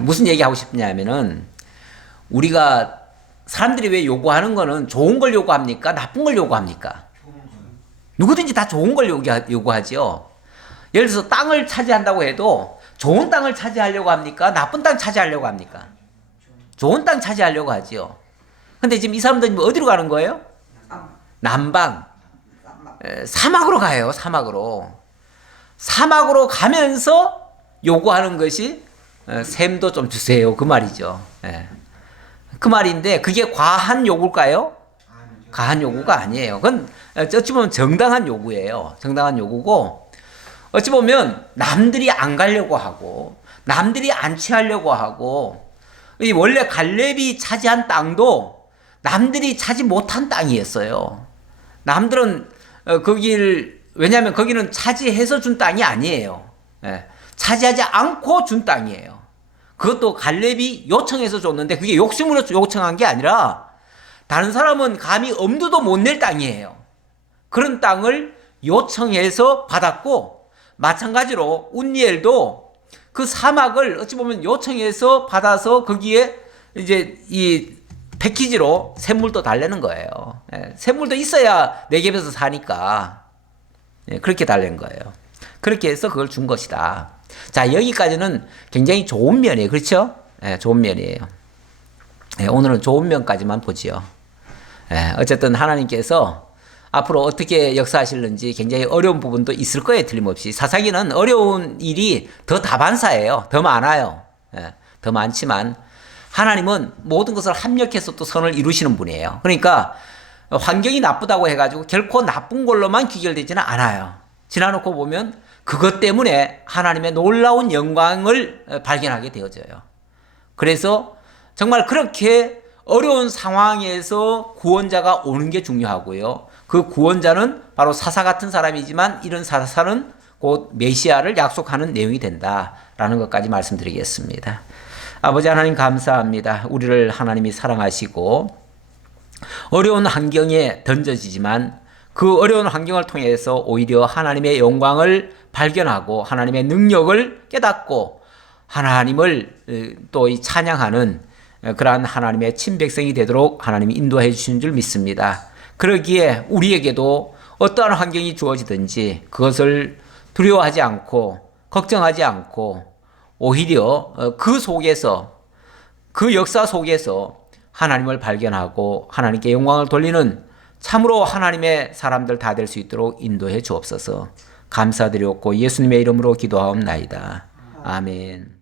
무슨 얘기 하고 싶냐면은 우리가 사람들이 왜 요구하는 거는 좋은 걸 요구합니까? 나쁜 걸 요구합니까? 누구든지 다 좋은 걸 요구하죠. 예를 들어서 땅을 차지한다고 해도 좋은 땅을 차지하려고 합니까? 나쁜 땅 차지하려고 합니까? 좋은 땅 차지하려고 하죠. 근데 지금 이 사람들은 어디로 가는 거예요? 남방. 사막으로 가요. 사막으로 가면서 요구하는 것이 샘도 좀 주세요. 그 말이죠. 그 말인데 그게 과한 요구일까요? 아니죠. 과한 요구가 아니에요. 그건 어찌 보면 정당한 요구예요. 정당한 요구고 어찌 보면 남들이 안 가려고 하고 남들이 안 취하려고 하고 이 원래 갈렙이 차지한 땅도 남들이 차지 못한 땅이었어요. 남들은 거기를 왜냐하면 거기는 차지해서 준 땅이 아니에요. 예, 차지하지 않고 준 땅이에요. 그것도 갈렙이 요청해서 줬는데 그게 욕심으로 요청한 게 아니라 다른 사람은 감히 엄두도 못 낼 땅이에요. 그런 땅을 요청해서 받았고 마찬가지로 운니엘도 그 사막을 어찌 보면 요청해서 받아서 거기에 이제 이 패키지로 샘물도 달래는 거예요. 예, 샘물도 있어야 내 집에서 사니까 예, 그렇게 달랜 거예요. 그렇게 해서 그걸 준 것이다. 자, 여기까지는 굉장히 좋은 면이에요. 그렇죠? 예, 좋은 면이에요. 예, 오늘은 좋은 면까지만 보지요. 예, 어쨌든 하나님께서 앞으로 어떻게 역사하실는지 굉장히 어려운 부분도 있을 거예요. 틀림없이. 사사기는 어려운 일이 더 다반사예요. 더 많아요. 예, 더 많지만 하나님은 모든 것을 합력해서 또 선을 이루시는 분이에요. 그러니까 환경이 나쁘다고 해가지고 결코 나쁜 걸로만 귀결되지는 않아요. 지나놓고 보면 그것 때문에 하나님의 놀라운 영광을 발견하게 되어져요. 그래서 정말 그렇게 어려운 상황에서 구원자가 오는 게 중요하고요. 그 구원자는 바로 사사 같은 사람이지만 이런 사사는 곧 메시아를 약속하는 내용이 된다라는 것까지 말씀드리겠습니다. 아버지 하나님 감사합니다. 우리를 하나님이 사랑하시고 어려운 환경에 던져지지만 그 어려운 환경을 통해서 오히려 하나님의 영광을 발견하고 하나님의 능력을 깨닫고 하나님을 또 찬양하는 그러한 하나님의 친백성이 되도록 하나님이 인도해 주시는 줄 믿습니다. 그러기에 우리에게도 어떠한 환경이 주어지든지 그것을 두려워하지 않고 걱정하지 않고 오히려 그 속에서 그 역사 속에서 하나님을 발견하고 하나님께 영광을 돌리는 참으로 하나님의 사람들 다 될 수 있도록 인도해 주옵소서. 감사드렸고 예수님의 이름으로 기도하옵나이다. 아멘.